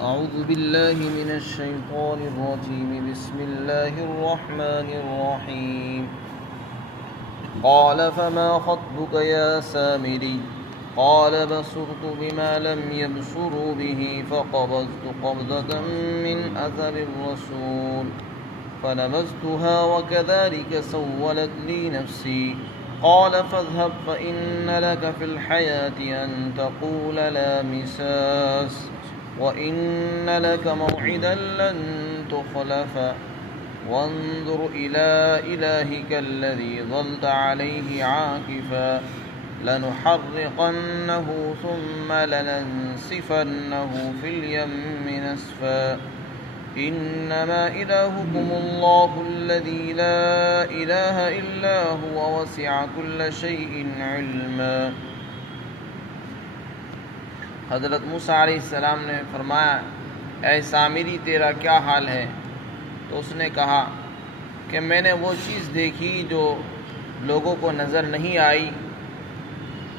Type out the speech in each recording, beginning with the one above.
أعوذ بالله من الشيطان الرجيم بسم الله الرحمن الرحيم قال فما خطبك يا سامري قال بصرت بما لم يبصروا به فقبضت قبضة من أثر الرسول فنبذتها وكذلك سولت لي نفسي قال فاذهب فإن لك في الحياة أن تقول لا مساس وَإِنَّ لَكَ مَوْعِدًا لَّن تُخْلَفَهُ وَانظُرْ إِلَىٰ إِلَٰهِكَ الَّذِي ظَلْتَ عَلَيْهِ عَاكِفًا لَّنُحَرِّقَنَّهُ ثُمَّ لَنَنسِفَنَّهُ فِي الْيَمِّ نَسْفًا إِنَّمَا إِلَٰهُكُمُ اللَّهُ الَّذِي لَا إِلَٰهَ إِلَّا هُوَ وَسِعَ كُلَّ شَيْءٍ عِلْمًا۔ حضرت موسیٰ علیہ السلام نے فرمایا، اے سامری تیرا کیا حال ہے؟ تو اس نے کہا کہ میں نے وہ چیز دیکھی جو لوگوں کو نظر نہیں آئی،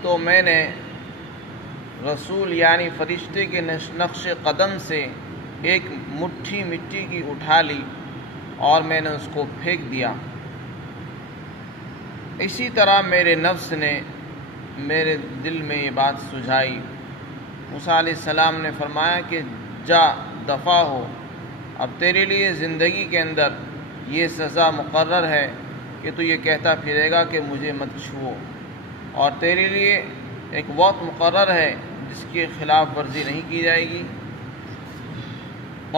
تو میں نے رسول یعنی فرشتے کے نقش قدم سے ایک مٹھی مٹی کی اٹھا لی اور میں نے اس کو پھینک دیا۔ اسی طرح میرے نفس نے میرے دل میں یہ بات سجھائی۔ موسیٰ علیہ السلام نے فرمایا کہ جا دفع ہو، اب تیرے لیے زندگی کے اندر یہ سزا مقرر ہے کہ تو یہ کہتا پھرے گا کہ مجھے مت چھوؤ، اور تیرے لیے ایک وقت مقرر ہے جس کی خلاف ورزی نہیں کی جائے گی،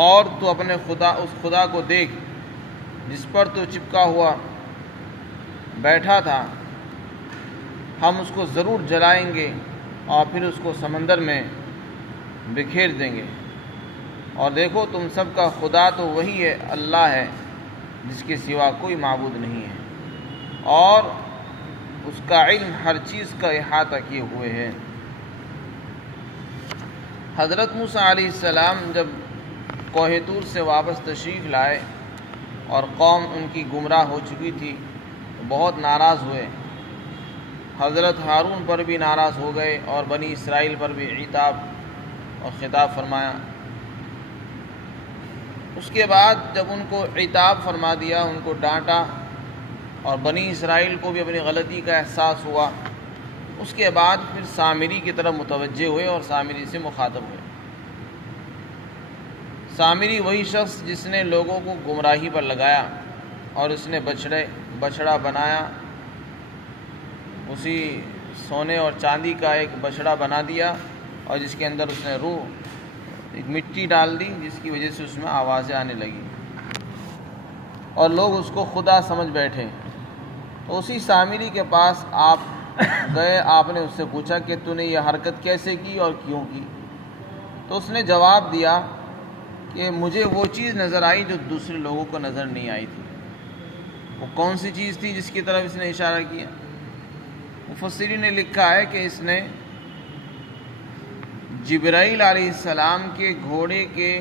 اور تو اپنے اس خدا کو دیکھ جس پر تو چپکا ہوا بیٹھا تھا، ہم اس کو ضرور جلائیں گے اور پھر اس کو سمندر میں بکھیر دیں گے، اور دیکھو تم سب کا خدا تو وہی ہے، اللہ ہے جس کے سوا کوئی معبود نہیں ہے، اور اس کا علم ہر چیز کا احاطہ کیے ہوئے ہے۔ حضرت موسیٰ علیہ السلام جب کوہ طور سے واپس تشریف لائے اور قوم ان کی گمراہ ہو چکی تھی تو بہت ناراض ہوئے۔ حضرت ہارون پر بھی ناراض ہو گئے اور بنی اسرائیل پر بھی عتاب اور خطاب فرمایا۔ اس کے بعد جب ان کو عتاب فرما دیا، ان کو ڈانٹا، اور بنی اسرائیل کو بھی اپنی غلطی کا احساس ہوا، اس کے بعد پھر سامری کی طرف متوجہ ہوئے اور سامری سے مخاطب ہوئے۔ سامری وہی شخص جس نے لوگوں کو گمراہی پر لگایا اور اس نے بچڑا بنایا، اسی سونے اور چاندی کا ایک بچڑا بنا دیا اور جس کے اندر اس نے روح ایک مٹی ڈال دی، جس کی وجہ سے اس میں آوازیں آنے لگیں اور لوگ اس کو خدا سمجھ بیٹھے۔ تو اسی سامری کے پاس آپ گئے، آپ نے اس سے پوچھا کہ تو نے یہ حرکت کیسے کی اور کیوں کی؟ تو اس نے جواب دیا کہ مجھے وہ چیز نظر آئی جو دوسرے لوگوں کو نظر نہیں آئی تھی۔ وہ کون سی چیز تھی جس کی طرف اس نے اشارہ کیا؟ مفسرین نے لکھا ہے کہ اس نے جبرائیل علیہ السلام کے گھوڑے کے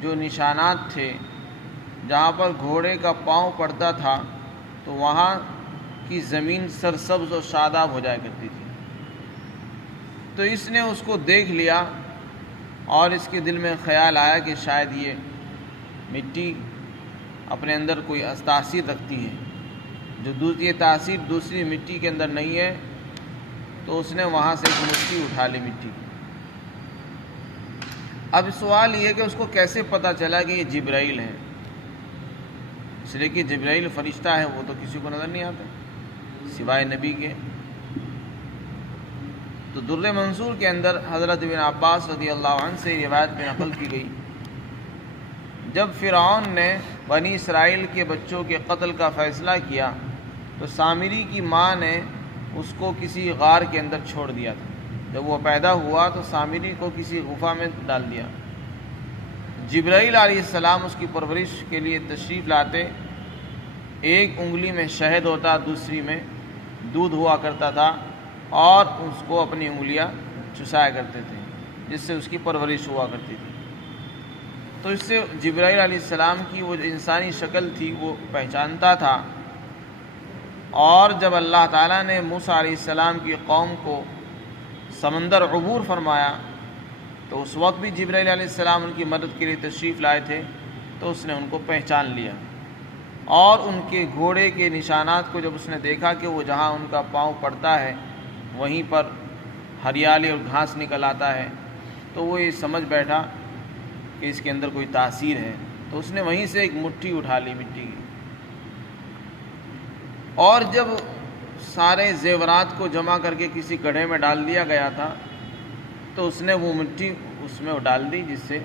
جو نشانات تھے، جہاں پر گھوڑے کا پاؤں پڑتا تھا تو وہاں کی زمین سرسبز اور شاداب ہو جایا کرتی تھی، تو اس نے اس کو دیکھ لیا اور اس کے دل میں خیال آیا کہ شاید یہ مٹی اپنے اندر کوئی تاثیر رکھتی ہے، جو یہ تاثیر دوسری مٹی کے اندر نہیں ہے، تو اس نے وہاں سے ایک مٹھی اٹھا لی مٹی کی۔ اب سوال یہ ہے کہ اس کو کیسے پتہ چلا کہ یہ جبرائیل ہے؟ اس لیے کہ جبرائیل فرشتہ ہے، وہ تو کسی کو نظر نہیں آتا سوائے نبی کے۔ تو در منصور کے اندر حضرت ابن عباس رضی اللہ عنہ سے روایت میں نقل کی گئی، جب فرعون نے بنی اسرائیل کے بچوں کے قتل کا فیصلہ کیا تو سامری کی ماں نے اس کو کسی غار کے اندر چھوڑ دیا تھا۔ جب وہ پیدا ہوا تو سامری کو کسی غفا میں ڈال دیا۔ جبرائیل علیہ السلام اس کی پرورش کے لیے تشریف لاتے، ایک انگلی میں شہد ہوتا، دوسری میں دودھ ہوا کرتا تھا، اور اس کو اپنی انگلیاں چسایا کرتے تھے، جس سے اس کی پرورش ہوا کرتی تھی۔ تو اس سے جبرائیل علیہ السلام کی وہ انسانی شکل تھی وہ پہچانتا تھا، اور جب اللہ تعالیٰ نے موسیٰ علیہ السلام کی قوم کو سمندر عبور فرمایا تو اس وقت بھی جبرائیل علیہ السلام ان کی مدد کے لیے تشریف لائے تھے، تو اس نے ان کو پہچان لیا، اور ان کے گھوڑے کے نشانات کو جب اس نے دیکھا کہ وہ جہاں ان کا پاؤں پڑتا ہے وہیں پر ہریالی اور گھاس نکل آتا ہے، تو وہ یہ سمجھ بیٹھا کہ اس کے اندر کوئی تاثیر ہے، تو اس نے وہیں سے ایک مٹھی اٹھا لی مٹی کی، اور جب سارے زیورات کو جمع کر کے کسی گڑھے میں ڈال دیا گیا تھا، تو اس نے وہ مٹی اس میں ڈال دی، جس سے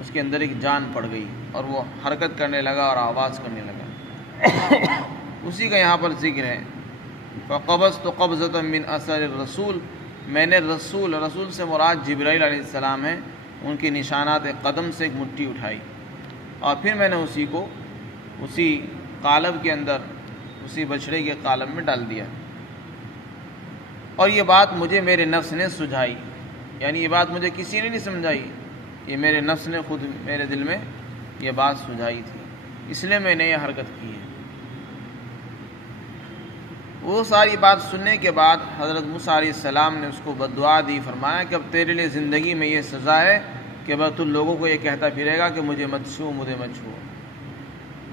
اس کے اندر ایک جان پڑ گئی اور وہ حرکت کرنے لگا اور آواز کرنے لگا۔ اسی کا یہاں پر ذکر ہے، فَقَبَضْتُ قَبْضَةً مِّنْ أَثَرِ الرَّسُولِ، میں نے رسول سے مراد جبرائیل علیہ السلام ہے، ان کے نشانات قدم سے ایک مٹھی اٹھائی، اور پھر میں نے اسی کو اسی قالب کے اندر، اسی بچڑے کے قالب میں ڈال دیا، اور یہ بات مجھے میرے نفس نے سجھائی، یعنی یہ بات مجھے کسی نے نہیں سمجھائی، یہ میرے نفس نے خود میرے دل میں یہ بات سجھائی تھی، اس لیے میں نے یہ حرکت کی ہے۔ وہ ساری بات سننے کے بعد حضرت موسیٰ علیہ السلام نے اس کو بددعا دی، فرمایا کہ اب تیرے لیے زندگی میں یہ سزا ہے کہ بس تو لوگوں کو یہ کہتا پھرے گا کہ مجھے مت چھو، مجھے مت چھو۔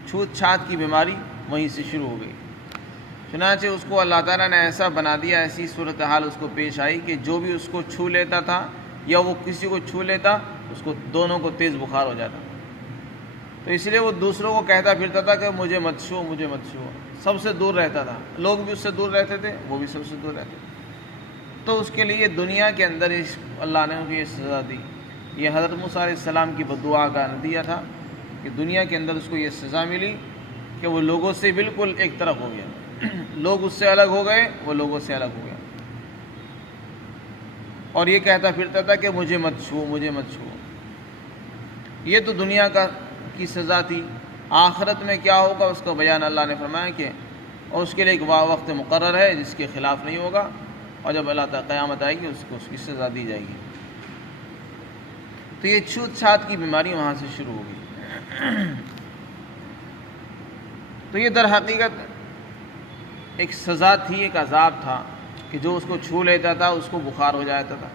چھوت چھات کی بیماری وہیں سے شروع ہو گئی، چنانچہ اس کو اللہ تعالیٰ نے ایسا بنا دیا، ایسی صورتحال اس کو پیش آئی کہ جو بھی اس کو چھو لیتا تھا یا وہ کسی کو چھو لیتا، اس کو دونوں کو تیز بخار ہو جاتا، تو اس لیے وہ دوسروں کو کہتا پھرتا تھا کہ مجھے مت چھو، مجھے مت چھو، سب سے دور رہتا تھا، لوگ بھی اس سے دور رہتے تھے، وہ بھی سب سے دور رہتے تھے، تو اس کے لیے دنیا کے اندر اللہ نے ان کو یہ سزا دی۔ یہ حضرت موسیٰ علیہ السلام کی بددعا کا نتیجہ تھا کہ دنیا کے اندر اس کو یہ سزا ملی کہ وہ لوگوں سے بالکل ایک طرف ہو گیا، لوگ اس سے الگ ہو گئے، وہ لوگوں سے الگ ہو گیا، اور یہ کہتا پھرتا تھا کہ مجھے مت چھو، مجھے مت چھو۔ یہ تو دنیا کی سزا تھی۔ آخرت میں کیا ہوگا اس کا بیان اللہ نے فرمایا کہ اور اس کے لیے ایک وقت مقرر ہے جس کے خلاف نہیں ہوگا، اور جب اللہ تعالیٰ قیامت آئے گی اس کو اس کی سزا دی جائے گی۔ تو یہ چھوت چھات کی بیماری وہاں سے شروع ہو گئی۔ تو یہ در حقیقت ایک سزا تھی، ایک عذاب تھا کہ جو اس کو چھو لیتا تھا اس کو بخار ہو جاتا تھا،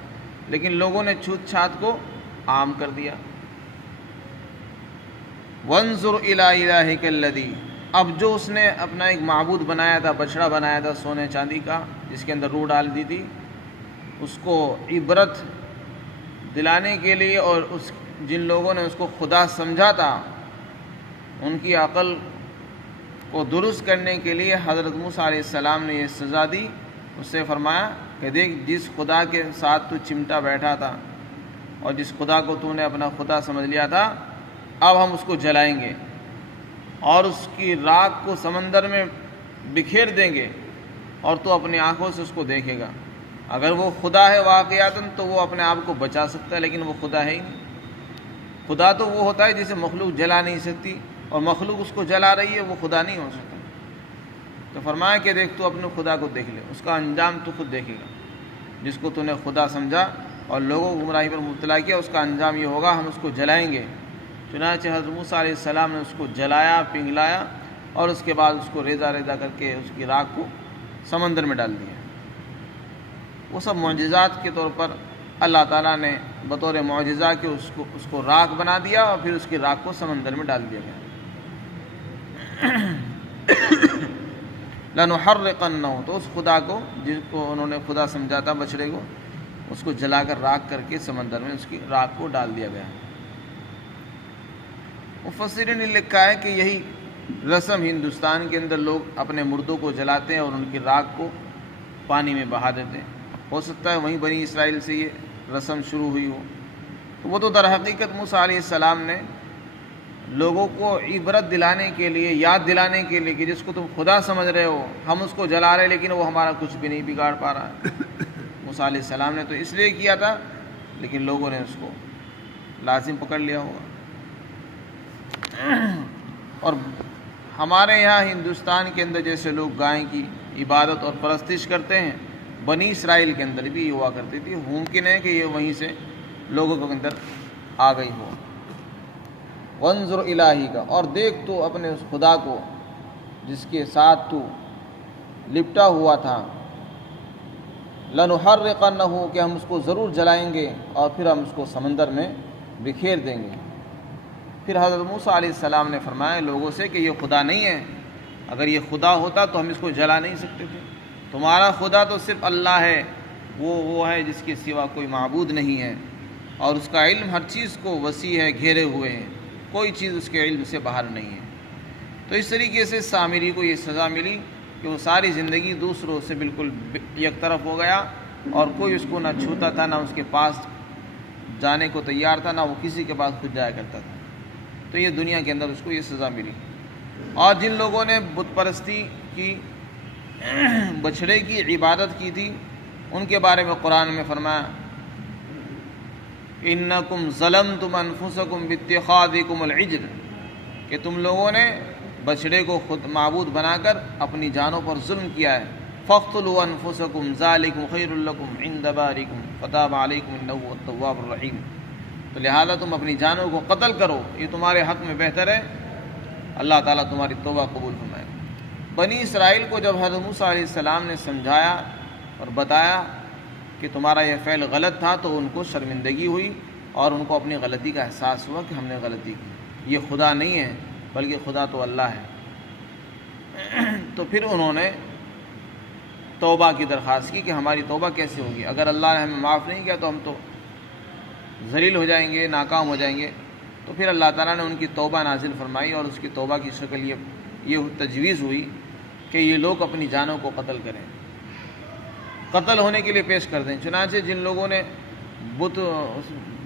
لیکن لوگوں نے چھوت چھات کو عام کر دیا۔ وَانظُرْ إِلَىٰ إِلَٰهِكَ الَّذِي، اب جو اس نے اپنا ایک معبود بنایا تھا، بچڑا بنایا تھا سونے چاندی کا، جس کے اندر روح ڈال دی تھی، اس کو عبرت دلانے کے لیے اور جن لوگوں نے اس کو خدا سمجھا تھا ان کی عقل کو درست کرنے کے لیے حضرت موسیٰ علیہ السلام نے یہ سزا دی۔ اس سے فرمایا کہ دیکھ، جس خدا کے ساتھ تو چمٹا بیٹھا تھا اور جس خدا کو تو نے اپنا خدا سمجھ لیا تھا، اب ہم اس کو جلائیں گے اور اس کی راکھ کو سمندر میں بکھیر دیں گے، اور تو اپنی آنکھوں سے اس کو دیکھے گا۔ اگر وہ خدا ہے واقعاتاً تو وہ اپنے آپ کو بچا سکتا ہے، لیکن وہ خدا ہے ہی نہیں۔ خدا تو وہ ہوتا ہے جسے مخلوق جلا نہیں سکتی، اور مخلوق اس کو جلا رہی ہے، وہ خدا نہیں ہو سکتا۔ تو فرمایا کہ دیکھ، تو اپنے خدا کو دیکھ لے، اس کا انجام تو خود دیکھے گا۔ جس کو تو نے خدا سمجھا اور لوگوں کو گمراہی پر مبتلا کیا، اس کا انجام یہ ہوگا، ہم اس کو جلائیں گے۔ چنانچہ حضرت موسیٰ علیہ السلام نے اس کو جلایا، پنگلایا، اور اس کے بعد اس کو ریزہ ریزہ کر کے اس کی راکھ کو سمندر میں ڈال دیا۔ وہ سب معجزات کے طور پر اللہ تعالیٰ نے بطور معجزہ کہ اس کو راکھ بنا دیا، اور پھر اس کی راکھ کو سمندر میں ڈال دیا گیا۔ لَنُحَرِّقَنَّهُ، تو اس خدا کو جس کو انہوں نے خدا سمجھا تھا، بچڑے کو، اس کو جلا کر راکھ کر کے سمندر میں اس کی راکھ کو ڈال دیا گیا۔ مفسرین نے لکھا ہے کہ یہی رسم ہندوستان کے اندر لوگ اپنے مردوں کو جلاتے ہیں اور ان کی راکھ کو پانی میں بہا دیتے ہیں۔ ہو سکتا ہے وہیں بنی اسرائیل سے یہ رسم شروع ہوئی ہو۔ تو وہ تو در حقیقت موسیٰ علیہ السلام نے لوگوں کو عبرت دلانے کے لیے، یاد دلانے کے لیے کہ جس کو تم خدا سمجھ رہے ہو، ہم اس کو جلا رہے لیکن وہ ہمارا کچھ بھی نہیں بگاڑ پا رہا ہے۔ موسیٰ علیہ السلام نے تو اس لیے کیا تھا، لیکن لوگوں نے اس کو لازم پکڑ لیا ہوگا۔ اور ہمارے یہاں ہندوستان کے اندر جیسے لوگ گائے کی عبادت اور پرستش کرتے ہیں، بنی اسرائیل کے اندر بھی یہ ہوا کرتی تھی۔ ممکن ہے کہ یہ وہیں سے لوگوں کے اندر آ گئی ہو۔ وانظر الہی کا، اور دیکھ تو اپنے اس خدا کو جس کے ساتھ تو لپٹا ہوا تھا۔ لَنُحَرِّقَنَّهُ کہ ہم اس کو ضرور جلائیں گے اور پھر ہم اس کو سمندر میں بکھیر دیں گے۔ پھر حضرت موسیٰ علیہ السلام نے فرمایا لوگوں سے کہ یہ خدا نہیں ہے، اگر یہ خدا ہوتا تو ہم اس کو جلا نہیں سکتے تھے، تمہارا خدا تو صرف اللہ ہے، وہ ہے جس کے سوا کوئی معبود نہیں ہے، اور اس کا علم ہر چیز کو وسیع ہے، گھیرے ہوئے ہے، کوئی چیز اس کے علم سے باہر نہیں ہے۔ تو اس طریقے سے سامری کو یہ سزا ملی کہ وہ ساری زندگی دوسروں سے بالکل یک طرف ہو گیا، اور کوئی اس کو نہ چھوتا تھا، نہ اس کے پاس جانے کو تیار تھا، نہ وہ کسی کے پاس خود جایا کرتا تھا۔ تو یہ دنیا کے اندر اس کو یہ سزا ملی۔ اور جن لوگوں نے بت پرستی کی، بچھڑے کی عبادت کی تھی، ان کے بارے میں قرآن میں فرمایا اِنَّكُمْ ظَلَمْتُمْ أَنفُسَكُمْ بِاتِّخَاذِكُمُ الْعِجْلَ کہ تم لوگوں نے بچھڑے کو خود معبود بنا کر اپنی جانوں پر ظلم کیا ہے۔ فَاقْتُلُوا أَنفُسَكُمْ ذَلِكُمْ خَيْرٌ لَكُمْ عِنْدَ بَارِكُمْ فَتَابَ عَلَيْكُمْ إِنَّهُ هُوَ التَّوَّابُ الرَّحِيمُ تو لہذا تم اپنی جانوں کو قتل کرو، یہ تمہارے حق میں بہتر ہے، اللہ تعالیٰ تمہاری توبہ قبول فرمائے۔ بنی اسرائیل کو جب حضرت موسیٰ علیہ السلام نے سمجھایا اور بتایا کہ تمہارا یہ فعل غلط تھا، تو ان کو شرمندگی ہوئی اور ان کو اپنی غلطی کا احساس ہوا کہ ہم نے غلطی کی، یہ خدا نہیں ہے بلکہ خدا تو اللہ ہے۔ تو پھر انہوں نے توبہ کی درخواست کی کہ ہماری توبہ کیسے ہوگی، اگر اللہ نے ہمیں معاف نہیں کیا تو ہم تو ذلیل ہو جائیں گے، ناکام ہو جائیں گے۔ تو پھر اللہ تعالیٰ نے ان کی توبہ نازل فرمائی، اور اس کی توبہ کی شکل یہ تجویز ہوئی کہ یہ لوگ اپنی جانوں کو قتل کریں، قتل ہونے کے لیے پیش کر دیں۔ چنانچہ جن لوگوں نے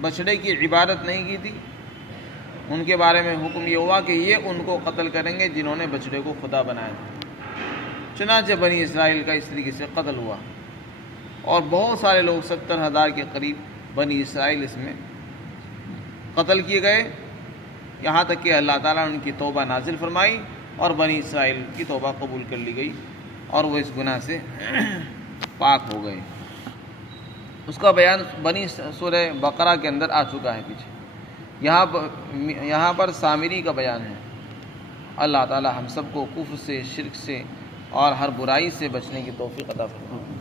بچھڑے کی عبادت نہیں کی تھی، ان کے بارے میں حکم یہ ہوا کہ یہ ان کو قتل کریں گے جنہوں نے بچھڑے کو خدا بنایا تھا۔ چنانچہ بنی اسرائیل کا اس طریقے سے قتل ہوا، اور بہت سارے لوگ 70,000 کے قریب بنی اسرائیل اس میں قتل کیے گئے، یہاں تک کہ اللہ تعالیٰ نے ان کی توبہ نازل فرمائی اور بنی اسرائیل کی توبہ قبول کر لی گئی، اور وہ اس گناہ سے پاک ہو گئے۔ اس کا بیان بنی سورہ بقرہ کے اندر آ چکا ہے پیچھے، یہاں پر سامری کا بیان ہے۔ اللہ تعالیٰ ہم سب کو کفر سے، شرک سے اور ہر برائی سے بچنے کی توفیق عطا فرمائے۔